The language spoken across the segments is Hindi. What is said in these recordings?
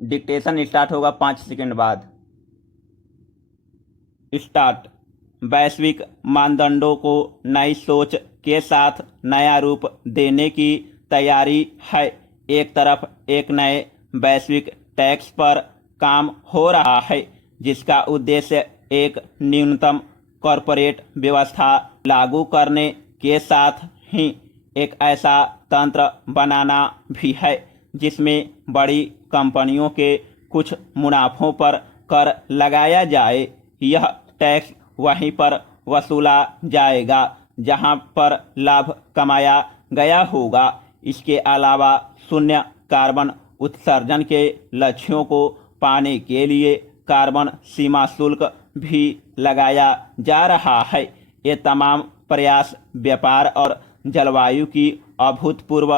डिक्टेशन स्टार्ट होगा 5 सेकंड बाद। स्टार्ट। वैश्विक मानदंडों को नई सोच के साथ नया रूप देने की तैयारी है। एक तरफ एक नए वैश्विक टैक्स पर काम हो रहा है जिसका उद्देश्य एक न्यूनतम कॉरपोरेट व्यवस्था लागू करने के साथ ही एक ऐसा तंत्र बनाना भी है जिसमें बड़ी कंपनियों के कुछ मुनाफों पर कर लगाया जाए। यह टैक्स वहीं पर वसूला जाएगा जहां पर लाभ कमाया गया होगा। इसके अलावा शून्य कार्बन उत्सर्जन के लक्ष्यों को पाने के लिए कार्बन सीमा शुल्क भी लगाया जा रहा है। ये तमाम प्रयास व्यापार और जलवायु की अभूतपूर्व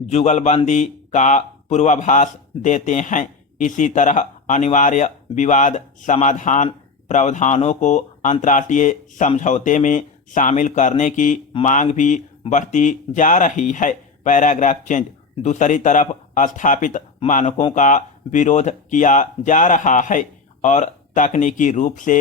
जुगलबंदी का पूर्वाभास देते हैं। इसी तरह अनिवार्य विवाद समाधान प्रावधानों को अंतर्राष्ट्रीय समझौते में शामिल करने की मांग भी बढ़ती जा रही है। Paragraph change. दूसरी तरफ स्थापित मानकों का विरोध किया जा रहा है और तकनीकी रूप से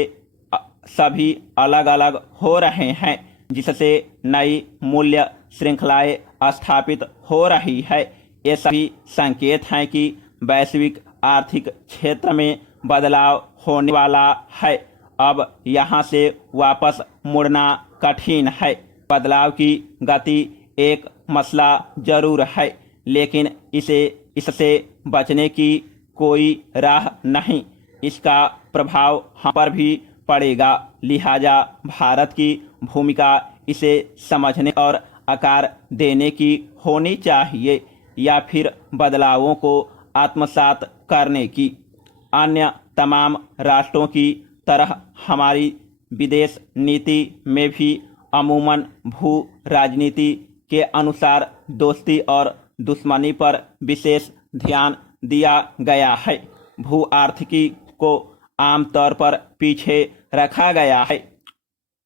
सभी अलग अलग हो रहे हैं जिससे नई मूल्य श्रृंखलाएं स्थापित हो रही है। ये सभी संकेत हैं कि वैश्विक आर्थिक क्षेत्र में बदलाव होने वाला है। अब यहाँ से वापस मुड़ना कठिन है। बदलाव की गति एक मसला जरूर है लेकिन इससे बचने की कोई राह नहीं। इसका प्रभाव हम पर भी पड़ेगा। लिहाजा भारत की भूमिका इसे समझने और आकार देने की होनी चाहिए या फिर बदलावों को आत्मसात करने की। अन्य तमाम राष्ट्रों की तरह हमारी विदेश नीति में भी अमूमन भू राजनीति के अनुसार दोस्ती और दुश्मनी पर विशेष ध्यान दिया गया है। भू आर्थिकी को आमतौर पर पीछे रखा गया है।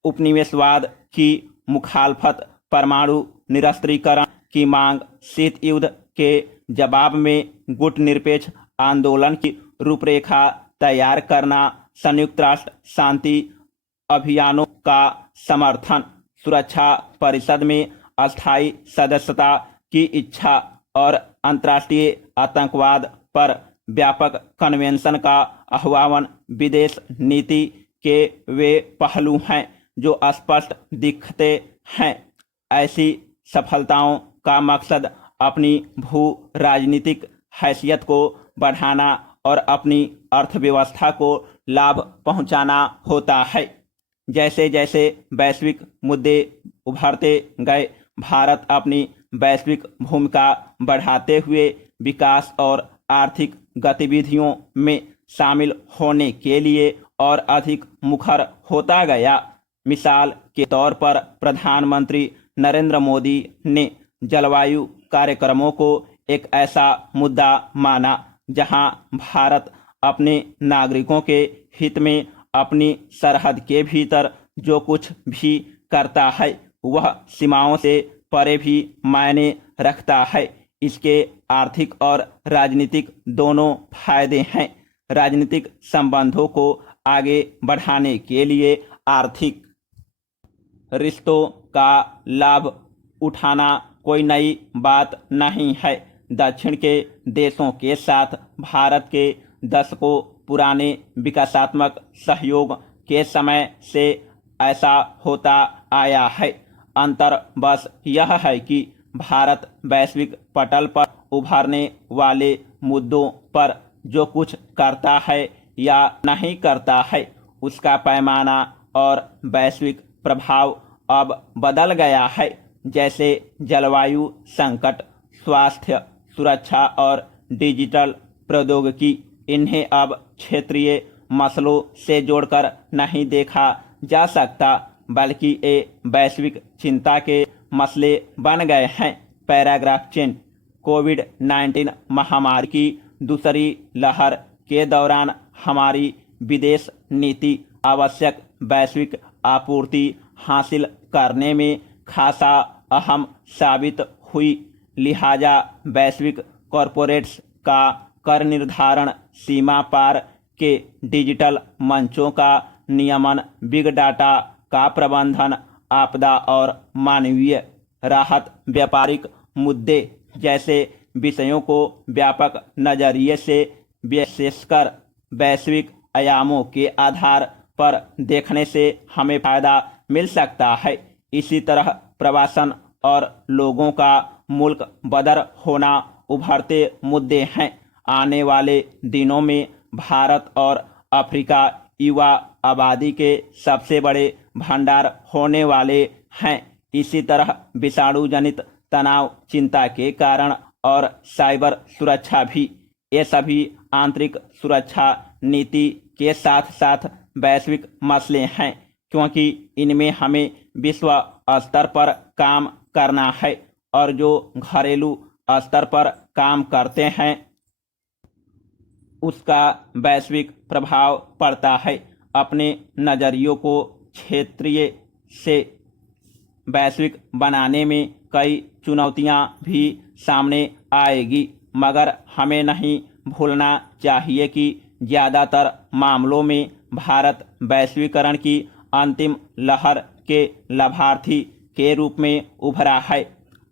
उपनिवेशवाद की मुखालफत, परमाणु निरस्त्रीकरण की मांग, शीत युद्ध के जवाब में गुटनिरपेक्ष आंदोलन की रूपरेखा तैयार करना, संयुक्त राष्ट्र शांति अभियानों का समर्थन, सुरक्षा परिषद में अस्थायी सदस्यता की इच्छा और अंतर्राष्ट्रीय आतंकवाद पर व्यापक कन्वेंशन का आह्वान विदेश नीति के वे पहलू हैं जो स्पष्ट दिखते हैं। ऐसी सफलताओं का मकसद अपनी भू राजनीतिक हैसियत को बढ़ाना और अपनी अर्थव्यवस्था को लाभ पहुंचाना होता है। जैसे जैसे वैश्विक मुद्दे उभरते गए, भारत अपनी वैश्विक भूमिका बढ़ाते हुए विकास और आर्थिक गतिविधियों में शामिल होने के लिए और अधिक मुखर होता गया। मिसाल के तौर पर प्रधानमंत्री नरेंद्र मोदी ने जलवायु कार्यक्रमों को एक ऐसा मुद्दा माना जहां भारत अपने नागरिकों के हित में अपनी सरहद के भीतर जो कुछ भी करता है वह सीमाओं से परे भी मायने रखता है। इसके आर्थिक और राजनीतिक दोनों फायदे हैं। राजनीतिक संबंधों को आगे बढ़ाने के लिए आर्थिक रिश्तों का लाभ उठाना कोई नई बात नहीं है। दक्षिण के देशों के साथ भारत के दशकों पुराने विकासात्मक सहयोग के समय से ऐसा होता आया है। अंतर बस यह है कि भारत वैश्विक पटल पर उभरने वाले मुद्दों पर जो कुछ करता है या नहीं करता है उसका पैमाना और वैश्विक प्रभाव अब बदल गया है। जैसे जलवायु संकट, स्वास्थ्य सुरक्षा और डिजिटल प्रौद्योगिकी, इन्हें अब क्षेत्रीय मसलों से जोड़कर नहीं देखा जा सकता बल्कि ये वैश्विक चिंता के मसले बन गए हैं। Paragraph change. कोविड-19 महामारी की दूसरी लहर के दौरान हमारी विदेश नीति आवश्यक वैश्विक आपूर्ति हासिल करने में खासा अहम साबित हुई। लिहाजा वैश्विक कॉरपोरेट्स का कर निर्धारण, सीमा पार के डिजिटल मंचों का नियमन, बिग डाटा का प्रबंधन, आपदा और मानवीय राहत, व्यापारिक मुद्दे जैसे विषयों को व्यापक नजरिए से विशेषकर वैश्विक आयामों के आधार पर देखने से हमें फायदा मिल सकता है। इसी तरह प्रवासन और लोगों का मुल्क बदर होना उभरते मुद्दे हैं। आने वाले दिनों में भारत और अफ्रीका युवा आबादी के सबसे बड़े भंडार होने वाले हैं। इसी तरह विषाणु जनित तनाव, चिंता के कारण और साइबर सुरक्षा भी, ये सभी आंतरिक सुरक्षा नीति के साथ साथ वैश्विक मसले हैं, क्योंकि इनमें हमें विश्व स्तर पर काम करना है और जो घरेलू स्तर पर काम करते हैं उसका वैश्विक प्रभाव पड़ता है। अपने नज़रियों को क्षेत्रीय से वैश्विक बनाने में कई चुनौतियां भी सामने आएगी, मगर हमें नहीं भूलना चाहिए कि ज़्यादातर मामलों में भारत वैश्वीकरण की अंतिम लहर के लाभार्थी के रूप में उभरा है।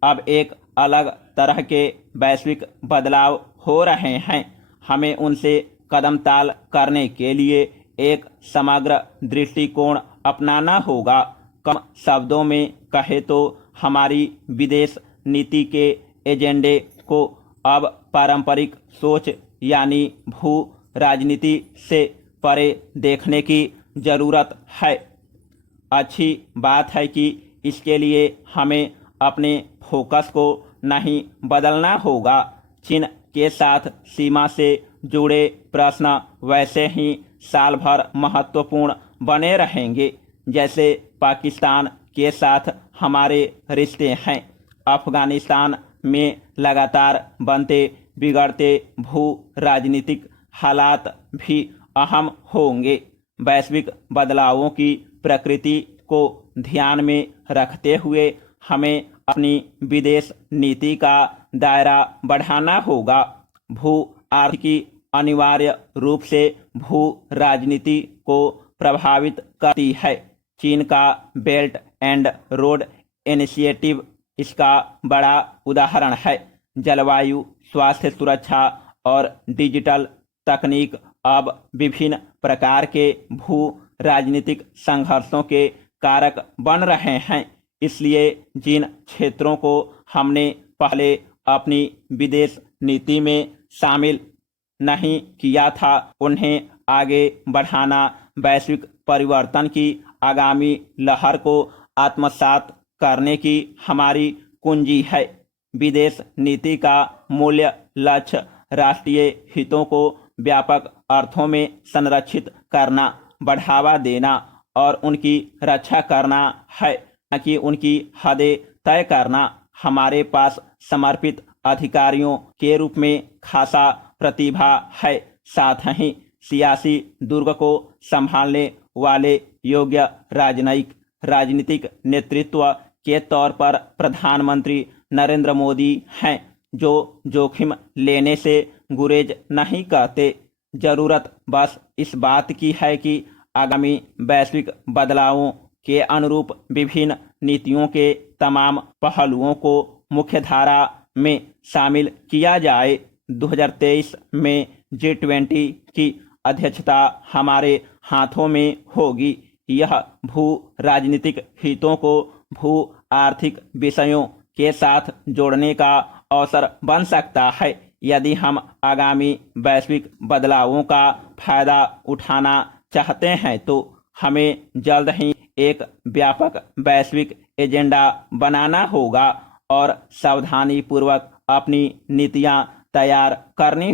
अब एक अलग तरह के वैश्विक बदलाव हो रहे हैं। हमें उनसे कदमताल करने के लिए एक समग्र दृष्टिकोण अपनाना होगा। कम शब्दों में कहे तो हमारी विदेश नीति के एजेंडे को अब पारंपरिक सोच यानी भू राजनीति से परे देखने की जरूरत है। अच्छी बात है कि इसके लिए हमें अपने फोकस को नहीं बदलना होगा। चीन के साथ सीमा से जुड़े प्रश्न वैसे ही साल भर महत्वपूर्ण बने रहेंगे जैसे पाकिस्तान के साथ हमारे रिश्ते हैं। अफगानिस्तान में लगातार बनते बिगड़ते भू राजनीतिक हालात भी अहम होंगे। वैश्विक बदलावों की प्रकृति को ध्यान में रखते हुए हमें अपनी विदेश नीति का दायरा बढ़ाना होगा। भू आर्थिकी अनिवार्य रूप से भू राजनीति को प्रभावित करती है। चीन का बेल्ट एंड रोड इनिशिएटिव इसका बड़ा उदाहरण है। जलवायु, स्वास्थ्य सुरक्षा और डिजिटल तकनीक अब विभिन्न प्रकार के भू राजनीतिक संघर्षों के कारक बन रहे हैं। इसलिए जिन क्षेत्रों को हमने पहले अपनी विदेश नीति में शामिल नहीं किया था, उन्हें आगे बढ़ाना वैश्विक परिवर्तन की आगामी लहर को आत्मसात करने की हमारी कुंजी है। विदेश नीति का मूल्य लक्ष्य राष्ट्रीय हितों को व्यापक अर्थों में संरक्षित करना, बढ़ावा देना और उनकी रक्षा करना है, न कि उनकी हदें तय करना। हमारे पास समर्पित अधिकारियों के रूप में खासा प्रतिभा है, साथ ही सियासी दुर्ग को संभालने वाले योग्य राजनीतिक नेतृत्व के तौर पर प्रधानमंत्री नरेंद्र मोदी हैं, जो जोखिम लेने से गुरेज नहीं करते। जरूरत बस इस बात की है कि आगामी वैश्विक बदलावों के अनुरूप विभिन्न नीतियों के तमाम पहलुओं को मुख्यधारा में शामिल किया जाए। 2023 में G20 की अध्यक्षता हमारे हाथों में होगी। यह भू राजनीतिक हितों को भू आर्थिक विषयों के साथ जोड़ने का अवसर बन सकता है। यदि हम आगामी वैश्विक बदलावों का फायदा उठाना चाहते हैं तो हमें जल्द ही एक व्यापक वैश्विक एजेंडा बनाना होगा और सावधानी पूर्वक अपनी नीतियां तैयार करनी